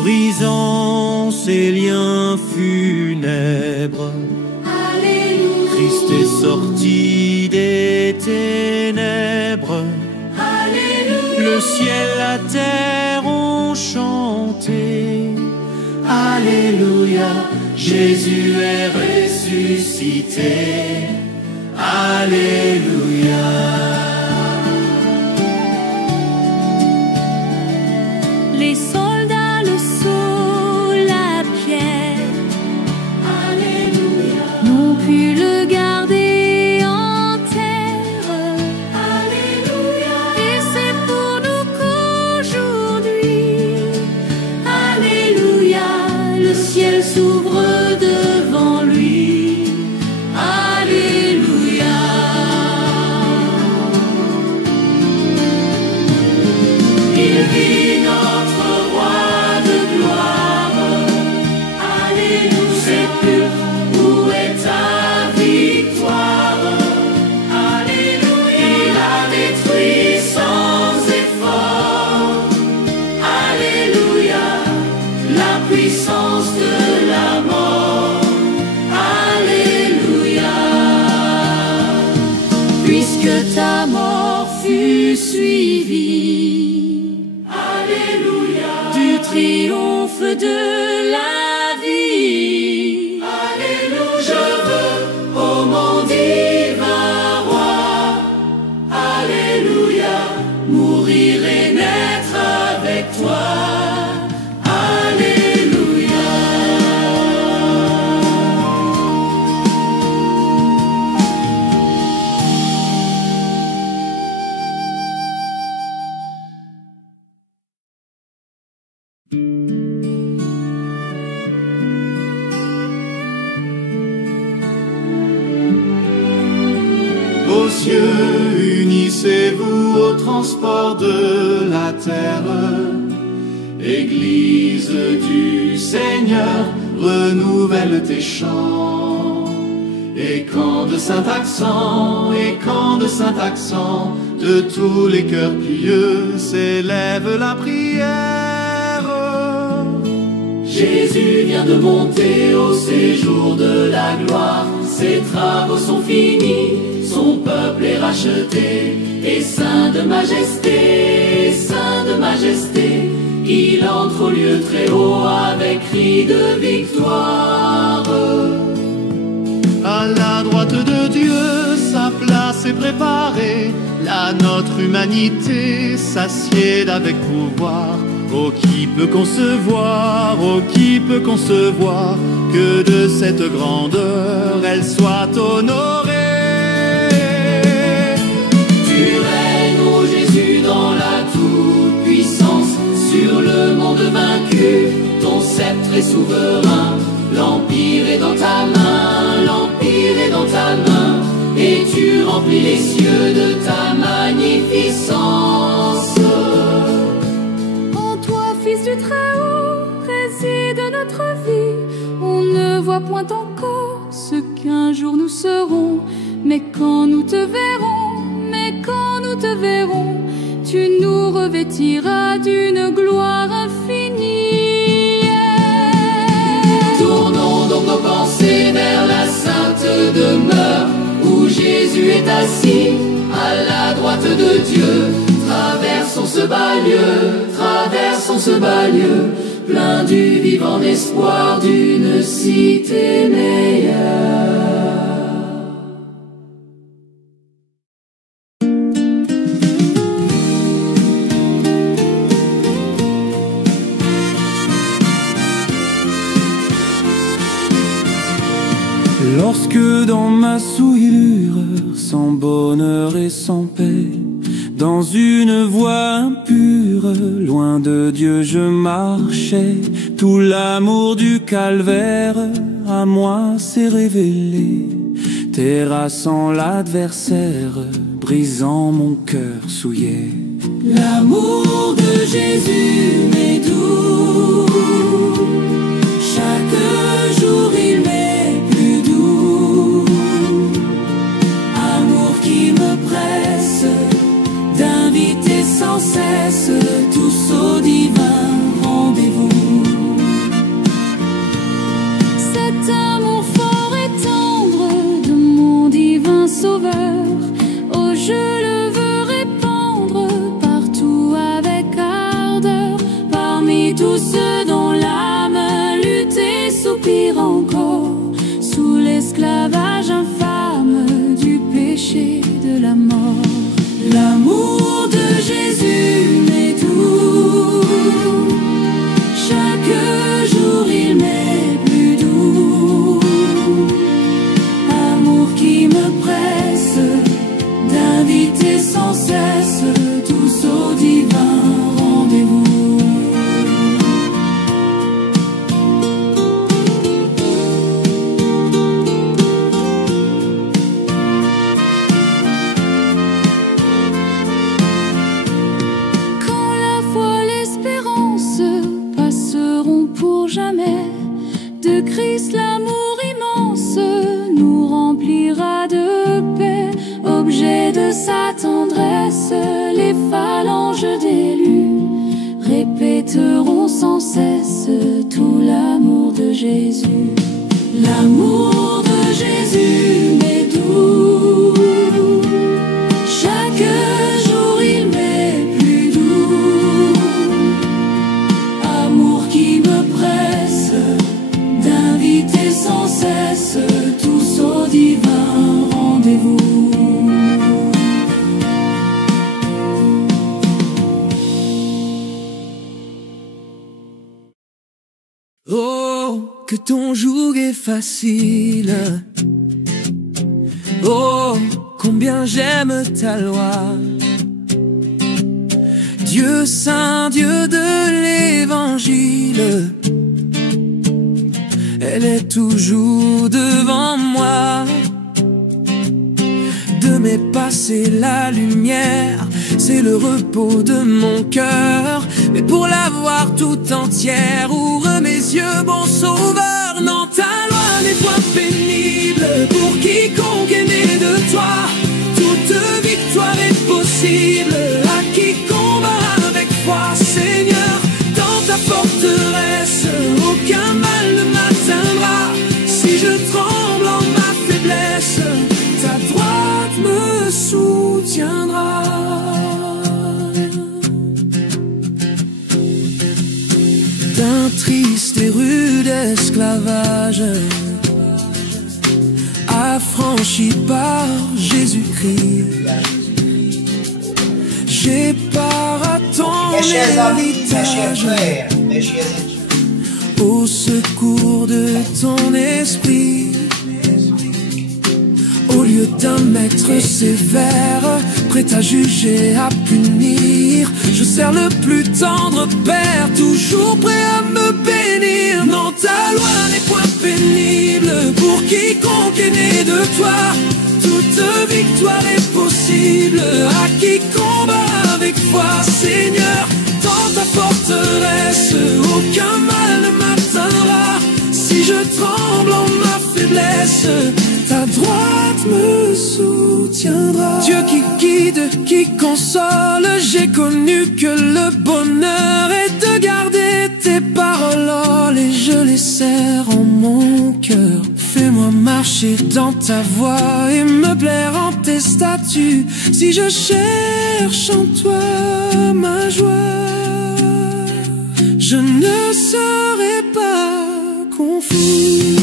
brisant ces liens funèbres. Alléluia. Christ est sorti des ténèbres. Alléluia. Le ciel, la terre ont chanté. Alléluia. Jésus est ressuscité. Alléluia. Les soldats le sauvent à pierre. Alléluia. N'ont pu le garder en terre. Alléluia. Et c'est pour nous qu'aujourd'hui, alléluia, le ciel s'ouvre devant lui. Alléluia. Il vit notre roi de gloire. Alléluia. Sépulcre, où est ta victoire? Alléluia. Il a détruit sans effort. Alléluia. La puissance de la mort. Alléluia. Puisque ta mort fut suivie, alléluia, du triomphe de la vie. Alléluia. Je veux, ô mon divin roi, alléluia, mourir et naître avec toi. Alléluia. Aux cieux, unissez-vous au transport de la terre. Église du Seigneur, renouvelle tes chants. Et quand de Saint-Accent, de tous les cœurs pieux s'élève la prière. Jésus vient de monter au séjour de la gloire. Ses travaux sont finis, son peuple est racheté. Et saint de majesté, il entre au lieu très haut avec cri de victoire. À la droite de Dieu, sa place est préparée. Là, notre humanité s'assied avec pouvoir. Oh, qui peut concevoir, que de cette grandeur elle soit honorée. Tu règnes, ô Jésus, dans la toute-puissance, sur le monde vaincu, ton sceptre est souverain. L'empire est dans ta main, et tu remplis les cieux de ta magnificence. En toi, Fils du Très-Haut, réside notre vie. On ne voit point encore ce qu'un jour nous serons, mais quand nous te verrons, tu nous revêtiras d'une gloire infinie. Tournons donc nos pensées vers la sainte demeure où Jésus est assis à la droite de Dieu. Traversons ce bas lieu, plein du vivant espoir d'une cité meilleure. Lorsque dans ma souillure, sans bonheur et sans paix, dans une voie impure, loin de Dieu je marchais, tout l'amour du calvaire à moi s'est révélé, terrassant l'adversaire, brisant mon cœur souillé. L'amour de Jésus m'est doux, chaque jour il m'est plus doux. Amour qui me presse d'inviter sans cesse tous au divin rendez-vous. tous ceux dont l'âme lutte et soupire encore sous l'esclavage infâme du péché de la mort. L'amour de Jésus m'est doux, chaque jour il m'est plus doux. Amour qui me presse d'inviter sans cesse tous au divin rendez-vous. Quand la foi, l'espérance passeront pour jamais, de Christ l'amour immense nous remplira de paix. Objet de sa tendresse, les phalanges d'élus répéteront sans cesse tout l'amour de Jésus. L'amour de Jésus m'est doux, chaque jour il m'est plus doux. Amour qui me presse d'inviter sans cesse tous au divin rendez-vous. Oh, que ton joug est facile. Oh, combien j'aime ta loi. Dieu saint, Dieu de l'évangile, elle est toujours devant moi. De mes pas c'est la lumière, c'est le repos de mon cœur. Mais pour la voir tout entière, ouvre mes yeux, bon sauveur. Non, ta loi n'est point pénible pour quiconque est né de toi. Toute victoire est possible à qui combat avec foi. Seigneur, dans ta forteresse, aucun mal ne m'atteindra. Si je tremble en ma faiblesse, ta droite me soutiendra. D'un triste et rude esclavage, affranchi par Jésus-Christ, j'ai part à ton héritage, au secours de ton esprit. Au lieu d'un maître sévère, prêt à juger, à punir, je sers le plus tendre Père, toujours prêt à me bénir. Non, ta loi n'est point pénible pour quiconque est né de toi. Toute victoire est possible à qui combat avec foi. Seigneur, dans ta forteresse, aucun mal ne m'atteindra. Si je tremble en ma faiblesse, ta droite me soutiendra. Dieu qui guide, qui console, j'ai connu que le bonheur est de garder tes paroles et je les serre en mon cœur. Fais-moi marcher dans ta voie et me plaire en tes statuts. Si je cherche en toi ma joie, je ne serai pas confus.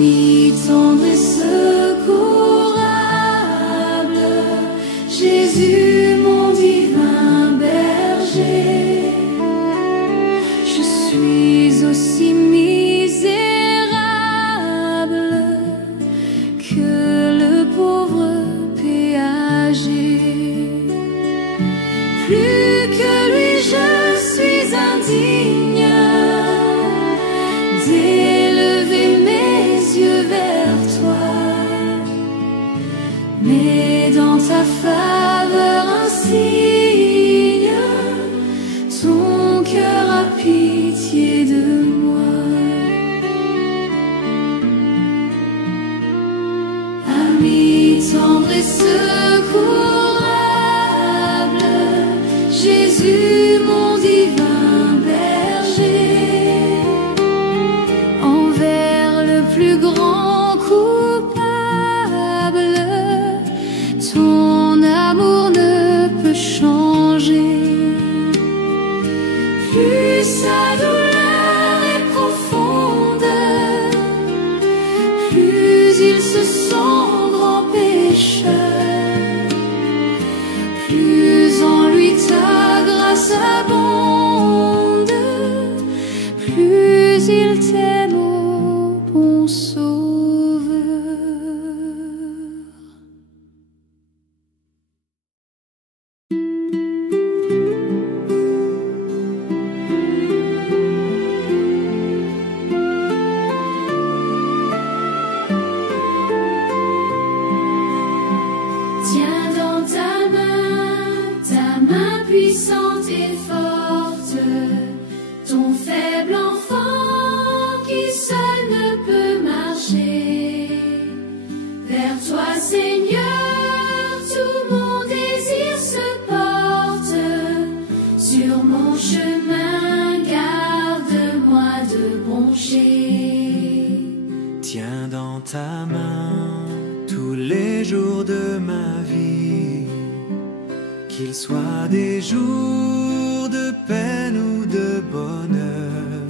Ami tendre et secourable, Jésus mon divin berger, je suis aussi misérable que le pauvre péager. Plus que lui je suis indigne d'élever mes yeux vers toi, mais dans ta faveur un signe, ton cœur a pitié de moi. Ami tendre et secourable, Jésus mon divin berger, envers le plus grand coupable, ton amour ne peut changer. Plus sa douleur est profonde, plus il se sent grand pécheur, plus en lui ta grâce abonde, plus il t'aime, ô bon Sauveur. Tiens dans ta main puissante et forte, ton faible enfant qui seul ne peut marcher. Vers toi, Seigneur, tout mon désir se porte. Sur mon chemin, garde-moi de broncher. Tiens dans ta main tous les jours de ma vie, qu'ils soient des jours de peine ou de bonheur,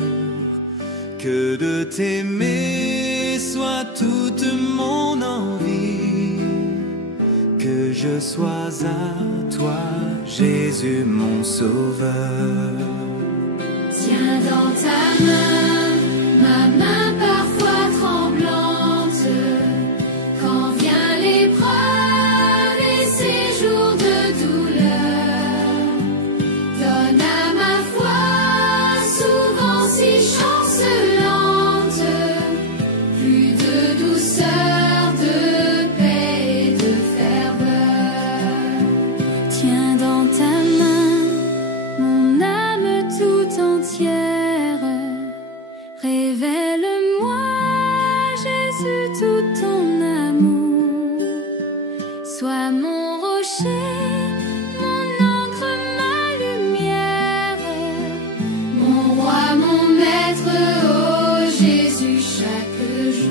que de t'aimer soit toute mon envie, que je sois à toi, Jésus mon Sauveur. Tiens dans ta main, ma main parfois tremblante, quand vient l'épreuve et ces jours de douleur. Donne à ma foi, souvent si chancelante, plus de douceur, de paix et de ferveur. Tiens dans ta main mon âme tout entière, révèle-moi, Jésus, tout ton amour. Sois mon rocher, mon encre, ma lumière, mon roi, mon maître, oh Jésus, chaque jour.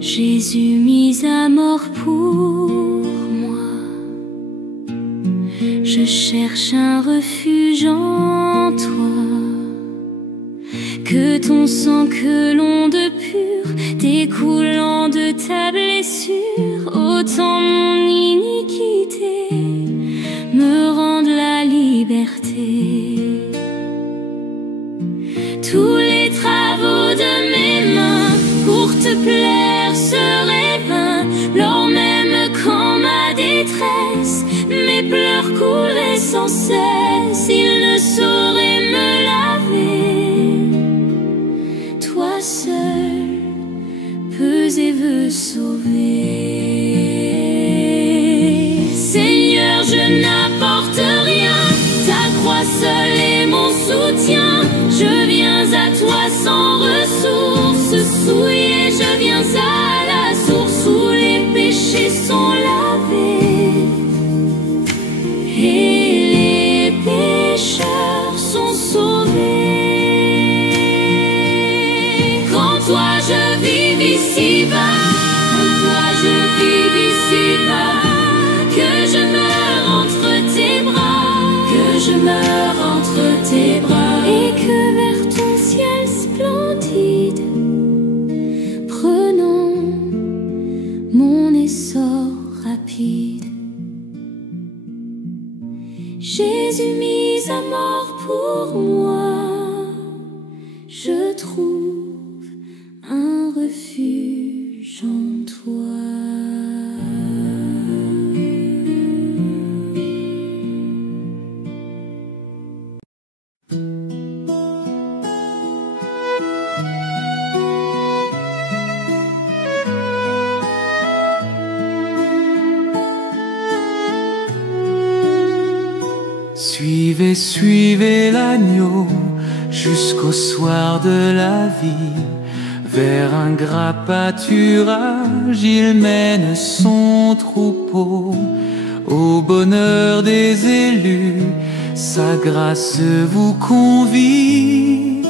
Jésus mis à mort pour moi, je cherche un refuge en toi. Que ton sang, que l'onde pure découlant de ta blessure, autant mon iniquité me rende la liberté. Tous les travaux de mes mains pour te plaire seraient vains, lors même quand ma détresse, mes pleurs couraient sans cesse, ils ne sauraient me laver. Toi seul peux et veux sauver. Seigneur, je n'apporte rien, ta croix seule est mon soutien. Je viens à toi sans ressources, souillé, je viens à la source où les péchés sont lavés et les ici-bas. En toi je vis ici-bas. Que je meure entre tes bras. Que je meure entre tes bras. Et que vers ton ciel splendide, prenant mon essor rapide, Jésus mis à mort pour moi, je trouve un refuge en toi. Suivez, suivez l'agneau jusqu'au soir de la vie. Vers un gras pâturage, il mène son troupeau. Au bonheur des élus, sa grâce vous convie.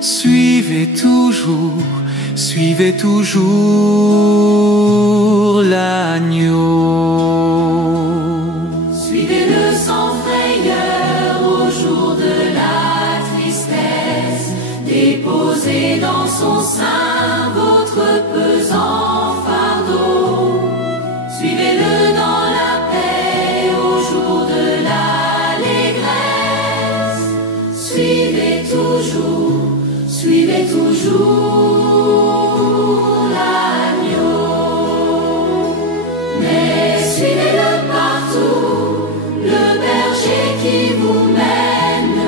Suivez toujours l'agneau. Suivez-le sans frayeur au jour de la tristesse. Déposez dans son sein votre pesant fardeau. Suivez-le dans la paix au jour de l'allégresse. Suivez toujours l'agneau. Mais suivez-le partout, le berger qui vous mène,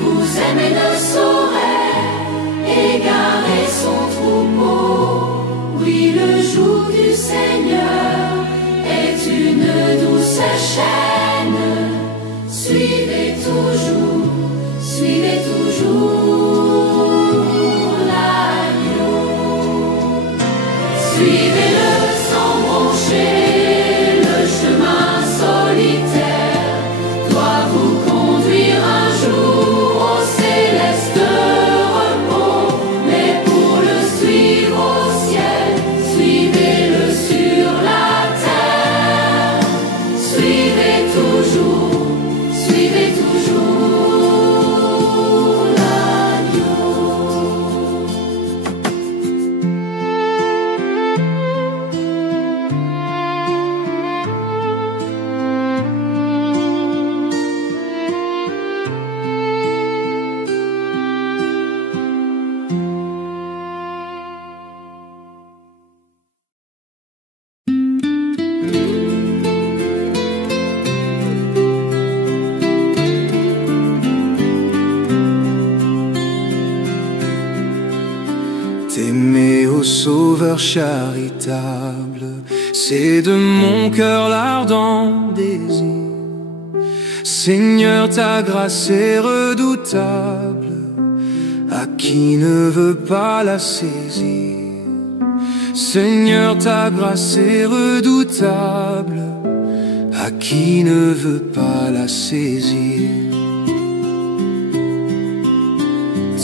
vous aime et ne saurait égarer son troupeau. Oui, le joug du Seigneur est une douce chaîne. Suivez toujours l'agneau. Suivez-le sans broncher, le chemin solitaire doit vous conduire un jour au céleste repos. Mais pour le suivre au ciel, suivez-le sur la terre. Suivez toujours l'agneau. T'aimer, ô Sauveur charitable, c'est de mon cœur l'ardent désir. Seigneur, ta grâce est redoutable, à qui ne veut pas la saisir. Seigneur, ta grâce est redoutable, à qui ne veut pas la saisir.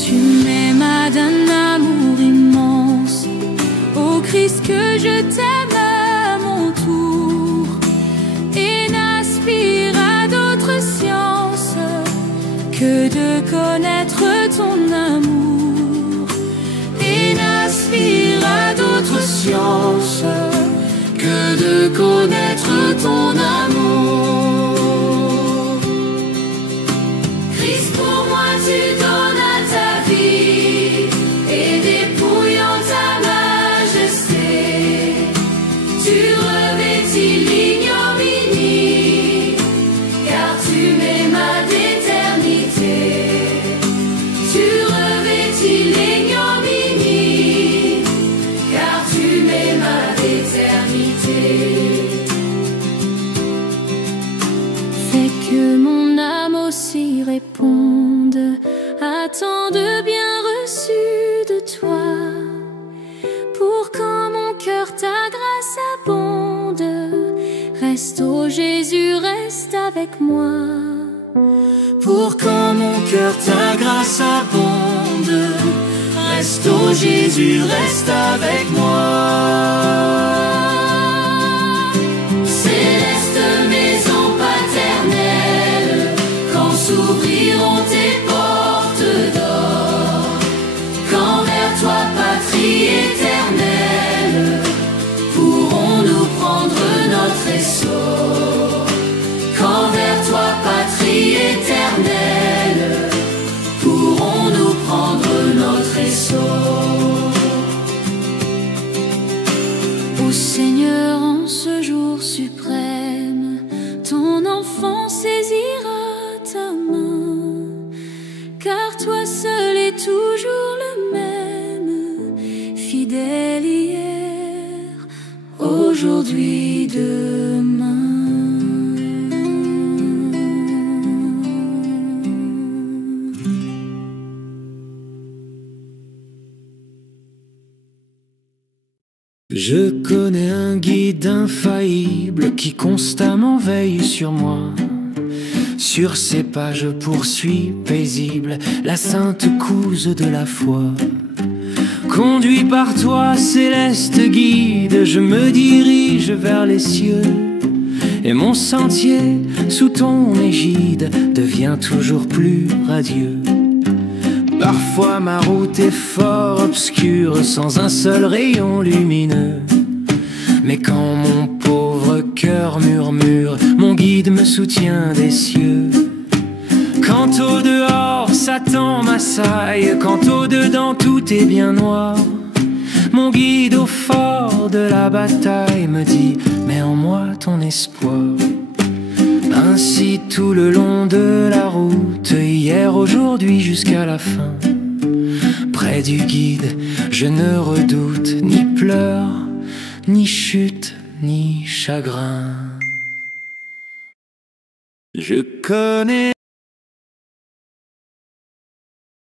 Tu m'aimes d'un amour immense, ô Christ, que je t'aime à mon tour, et n'aspire à d'autres sciences que de connaître ton amour. Et n'aspire à d'autres sciences que de connaître ton amour. Christ, pour moi tu donnes à ta vie, et dépouillant ta majesté, tu revêtis l'ignominie, car tu m'aimas d'éternité. Tu revêtis l'ignominie, car tu m'aimas d'éternité. Fais que mon âme aussi réponde à tant de bien reçu de toi, pour quand mon cœur ta grâce abonde. Reste, ô Jésus, reste avec moi. Pour quand mon cœur ta grâce abonde, reste, Oh Jésus, reste avec moi. Céleste maison paternelle, quand s'ouvriront tes portes d'or, quand vers toi, patrie éternelle, pourrons-nous prendre notre essor. Quand vers toi, patrie éternelle, pourrons-nous prendre notre essor. Ô Seigneur, en ce jour suprême, ton enfant saisira ta main, car toi seul es toujours le même, fidèle hier, aujourd'hui, demain. Je connais un guide infaillible qui constamment veille sur moi. Sur ses pas je poursuis paisible la sainte course de la foi. Conduit par toi, céleste guide, je me dirige vers les cieux. Et mon sentier, sous ton égide, devient toujours plus radieux. Parfois ma route est fort obscure, sans un seul rayon lumineux. Mais quand mon pauvre cœur murmure, mon guide me soutient des cieux. Quand au dehors Satan m'assaille, quand au dedans tout est bien noir, mon guide au fort de la bataille me dit: mets en moi ton espoir. Ainsi tout le long de la route, hier, aujourd'hui, jusqu'à la fin, près du guide, je ne redoute ni pleurs, ni chute, ni chagrin. Je connais